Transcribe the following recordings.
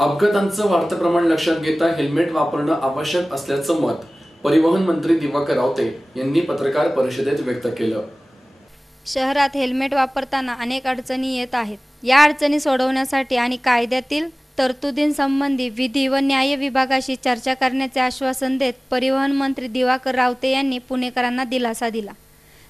अपघातांचं वाढतं प्रमाण लक्षात घेता हेल्मेट वापरणं आवश्यक असल्याचं मत परिवहन मंत्री दिवाकर रावते यांनी पत्रकार परिषदेत व्यक्त केलं। शहरात हेल्मेट वापरताना अनेक अडचणी येत आहेत। या अडचणी सोडवण्यासाठी आणि कायद्यातील तरतुदींसंबंधी विधी व न्याय विभागाशी चर्चा करण्याचे आश्वासन देत परिवहन मंत्री दिवाकर रावते यांनी पुणेकरांना दिलासा दिला।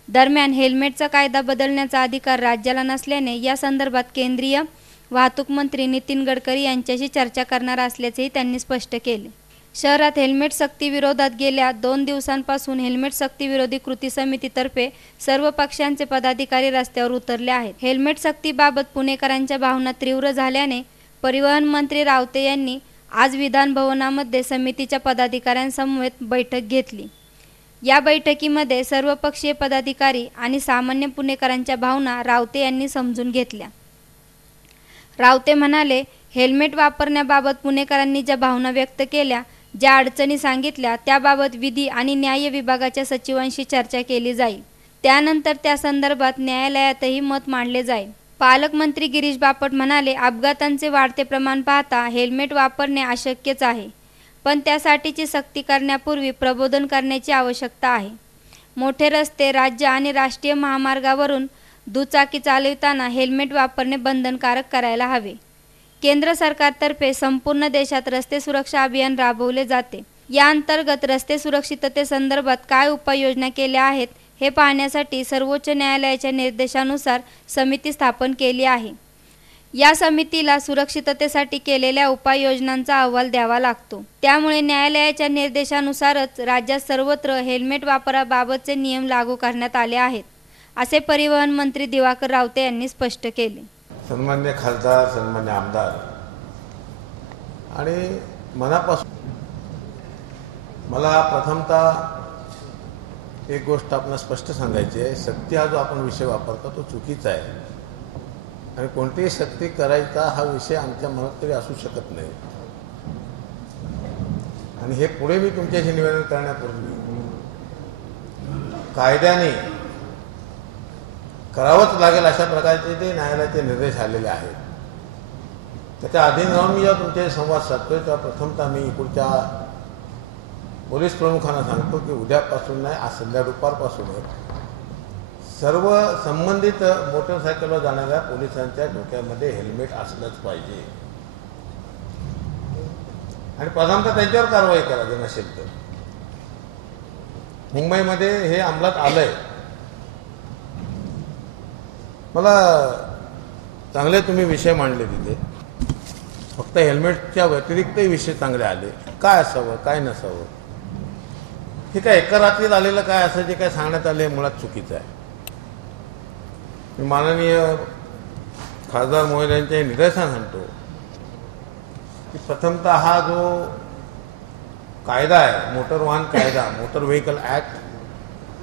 दरम्यान हेल्मेटचा कायदा बदलण्याचा अधिकार राज्याला नसल्याने या संदर्भात केंद्रीय वाहतूक मंत्री नितीन गडकरी यांच्याशी चर्चा करणार असल्याचेही त्यांनी स्पष्ट केले। शहरात हेल्मेट सक्ती विरोधात गेल्या 2 दिवसांपासून हेल्मेट सक्ती विरोधी कृती समितीतर्फे सर्व पक्षांचे पदाधिकारी रस्त्यावर उतरले आहेत। हेल्मेट सक्तीबाबत पुणेकरांच्या भावना तीव्र झाल्याने परिवहन मंत्री रावते यांनी आज विधान भवनामध्ये समितीच्या पदाधिकाऱ्यांसमवेत बैठक घेतली। या बैठकीमध्ये सर्वपक्षीय पदाधिकारी आणि सामान्य पुणेकरांच्या भावना रावते यांनी समजून घेतल्या। रावते म्हणाले, हेल्मेट वापरण्याबाबत पुणेकरांनी ज्या भावना व्यक्त केल्या, ज्या अडचणी सांगितल्या त्याबाबत विधी आणि न्याय विभागाच्या सचिवांशी चर्चा केली जाईल। त्यानंतर त्या संदर्भात न्यायालयातही मत मांडले जाईल। पालकमंत्री गिरीश बापट म्हणाले, अपघातांचे वाढते प्रमाण पाहता हेल्मेट वापरणे अशक्यच आहे, पण त्यासाठीची सक्ती करण्यापूर्वी प्रबोधन करण्याची आवश्यकता आहे। मोठे रस्ते, राज्य आणि राष्ट्रीय महामार्गावरून दुचाकी चालविताना हेल्मेट वापरणे बंधनकारक करायला हवे। केंद्र सरकारतर्फे संपूर्ण देशात रस्ते सुरक्षा अभियान राबवले जाते। या अंतर्गत रस्ते सुरक्षिततेसंदर्भात काय उपाययोजना केल्या आहेत हे पाहण्यासाठी सर्वोच्च न्यायालयाच्या निर्देशानुसार समिती स्थापन केली आहे। या समितीला सुरक्षिततेसाठी केलेल्या उपाययोजनांचा अहवाल द्यावा लागतो। त्यामुळे न्यायालयाच्या निर्देशानुसारच राज्यात सर्वत्र हेल्मेट वापराबाबतचे नियम लागू करण्यात आले आहेत, असे परिवहन मंत्री दिवाकर रावते यांनी स्पष्ट केले। सन्मान्य खासदार, सन्मान्य आमदार आणि मनापासून मला प्रथमतः एक गोष्ट आपण स्पष्ट सांगायची आहे, सक्ती हा जो आपण विषय वापरतो तो चुकीचा आहे आणि कोणतीही सक्ती करायचा हा विषय आमच्या मनात तरी असू शकत नाही। आणि हे पुढे मी तुमच्याशी निवेदन करण्यापूर्वी कायद्याने करावंच लागेल अशा प्रकारचे ते न्यायालयाचे निर्देश आलेले आहेत। त्याच्या अधीन राहून मी जेव्हा तुमच्याशी संवाद साधतोय तेव्हा प्रथमतः मी इकडच्या पोलीस प्रमुखांना सांगतो की उद्यापासून नाही, आज संध्या दुपारपासूनच सर्व संबंधित मोटरसायकलवर जाणाऱ्या पोलिसांच्या डोक्यामध्ये हेल्मेट असलंच पाहिजे आणि प्रथमतः त्यांच्यावर कारवाई करा जर नसेल तर। मुंबईमध्ये हे अंमलात आलंय। मला चांगले तुम्ही विषय मांडले तिथे, फक्त हेल्मेटच्या व्यतिरिक्तही विषय चांगले आले। काय असावं, काय नसावं, हे काय एका रात्रीत आलेलं काय असं जे काय सांगण्यात आले मुळात चुकीचं आहे। मी माननीय खासदार महोदयांच्या निदर्शनास आणतो की प्रथमतः हा जो कायदा आहे, मोटर वाहन कायदा, मोटर व्हेकल ॲक्ट,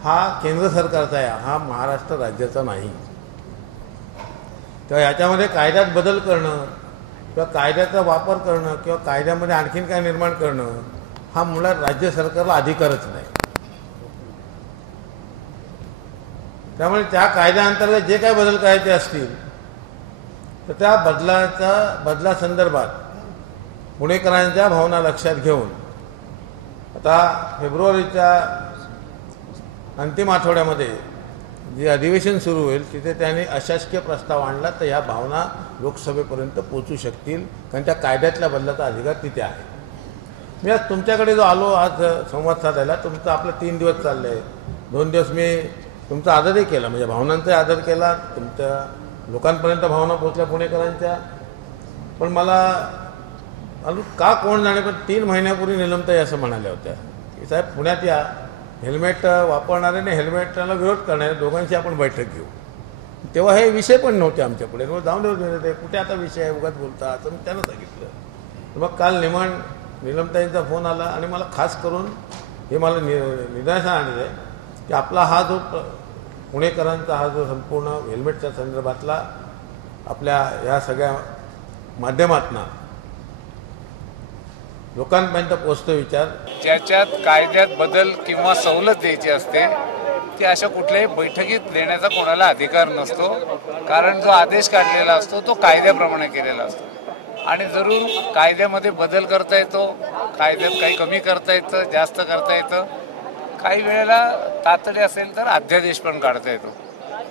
हा केंद्र सरकारचा आहे, हा महाराष्ट्र राज्याचा नाही। तेव्हा याच्यामध्ये कायद्यात बदल करणं किंवा कायद्याचा वापर करणं किंवा कायद्यामध्ये आणखीन काय निर्माण करणं हा मुळात राज्य सरकारला अधिकारच नाही। त्यामुळे त्या कायद्याअंतर्गत जे काय बदल करायचे असतील तर त्या बदलासंदर्भात पुणेकरांच्या भावना लक्षात घेऊन आता फेब्रुवारीच्या अंतिम आठवड्यामध्ये जे अधिवेशन सुरू होईल तिथे त्यांनी अशासकीय प्रस्ताव आणला तर ह्या भावना लोकसभेपर्यंत पोचू शकतील, कारण त्या कायद्यातल्या बदलाचा अधिकार तिथे आहे। मी आज तुमच्याकडे जो आलो आज संवाद साधायला, तुमचं आपलं 3 दिवस चालले आहे। 2 दिवस मी तुमचा आदरही केला, म्हणजे भावनांचाही आदर केला, तुमच्या लोकांपर्यंत भावना पोचल्या पुणेकरांच्या। पण मला का कोण जाणे, पण 3 महिन्यापूर्वी निलमताई असं म्हणाल्या होत्या की साहेब पुण्यात या, हेल्मेट वापरणारे आणि हेल्मेटला विरोध करणारे दोघांची आपण बैठक घेऊ। तेव्हा हे विषय पण नव्हते आमच्या पुढे, जाऊन देऊ कुठे आता विषय आहे, उगाच बोलता असं मी त्यांना सांगितलं। मग काल निलमताईंचा फोन आला आणि मला खास करून हे मला निदर्शनास आणले की आपला हा जो पुणेकरांचा हा जो संपूर्ण हेल्मेटच्या संदर्भातला आपल्या या सगळ्या माध्यमातून लोकांपर्यंत पोहोचतो विचार, ज्याच्यात कायद्यात बदल किंवा सवलत द्यायची असते ते अशा कुठल्याही बैठकीत देण्याचा कोणाला अधिकार नसतो, कारण जो आदेश काढलेला असतो तो कायद्याप्रमाणे केलेला असतो। आणि जरूर कायद्यामध्ये बदल करता येतो, कायद्यात काही कमी करता येतं, जास्त करता येतं, काही वेळेला तातडी असेल तर अध्यादेश पण काढता येतो.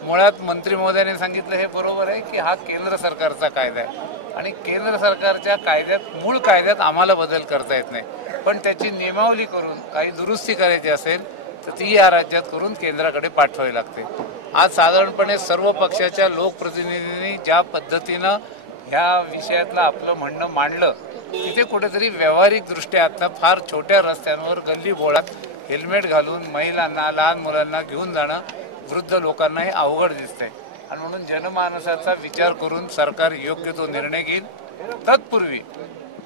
मुळात मंत्री महोदयांनी सांगितलं हे बरोबर आहे की हा केंद्र सरकारचा कायदा आहे आणि केंद्र सरकारच्या कायद्यात, मूळ कायद्यात आम्हाला बदल करता येत नाही, पण त्याची नियमावली करून काही दुरुस्ती करायची असेल तर ती या राज्यात करून केंद्राकडे पाठवावी लागते. आज साधारणपणे सर्व पक्षाच्या लोकप्रतिनिधींनी ज्या पद्धतीनं ह्या विषयातलं आपलं म्हणणं मांडलं, तिथे कुठेतरी व्यावहारिकदृष्ट्या आता फार छोट्या रस्त्यांवर गल्ली बोळात हेल्मेट घालून महिलांना, लहान मुलांना घेऊन जाणं वृद्ध लोकांनाही अवघड दिसतंय आणि म्हणून जनमानसाचा विचार करून सरकार योग्य तो निर्णय घेईल. तत्पूर्वी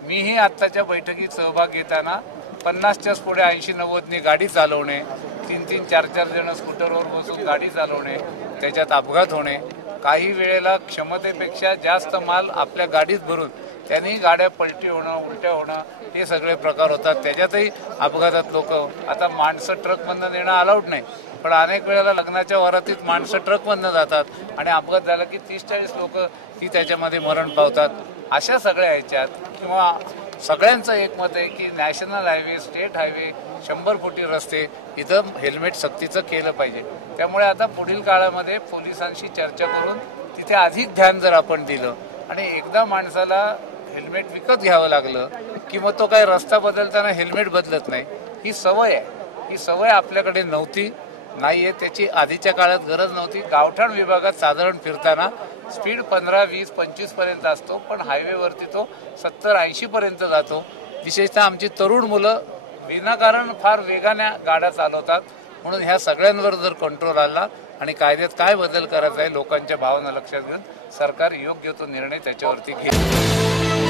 मीही आत्ताच्या बैठकीत सहभाग घेताना 50च्या पुढे 80-90ने गाडी चालवणे, 3-3, 4-4 जण स्कूटरवर बसून गाडी चालवणे, त्याच्यात अपघात होणे, काही वेळेला क्षमतेपेक्षा जास्त माल आपल्या गाडीत भरून त्यांनी गाड्या पलटी होणं, उलट्या होणं, हे सगळे प्रकार होतात. त्याच्यातही अपघातात लोक, आता माणसं ट्रकमधनं नेणं अलाउड नाही, पण अनेक वेळेला लग्नाच्या वरातीत माणसं ट्रकमधनं जातात आणि अपघात झाला की 30-40 लोक ती त्याच्यामध्ये मरण पावतात. अशा सगळ्या ह्याच्यात किंवा सगळ्यांचं एकमत आहे की नॅशनल हायवे, स्टेट हायवे, 100 फुटी रस्ते इथं हेल्मेट सक्तीचं केलं पाहिजे. त्यामुळे आता पुढील काळामध्ये पोलिसांशी चर्चा करून तिथे अधिक ध्यान जर आपण दिलं आणि एकदा माणसाला हेल्मेट विकत घ्यावं लागलं की मग तो काय रस्ता बदलताना हेल्मेट बदलत नाही, ही सवय आहे. ही सवय आपल्याकडे नव्हती, नाहीये, त्याची आधीच्या काळात गरज नव्हती. गावठाण विभागात साधारण फिरताना स्पीड 15, 20, 25 पर्यंत असतो, पण हायवेवरती तो 70, 80 पर्यंत जातो. विशेषतः आमची तरुण मुलं विनाकारण फार वेगाने गाड्या चालवतात. म्हणून ह्या सगळ्यांवर जर कंट्रोल आला आणि कायद्यात काय बदल करायचा आहे लोकांच्या भावना लक्षात घेऊन सरकार योग्य तो निर्णय त्याच्यावरती घेईल.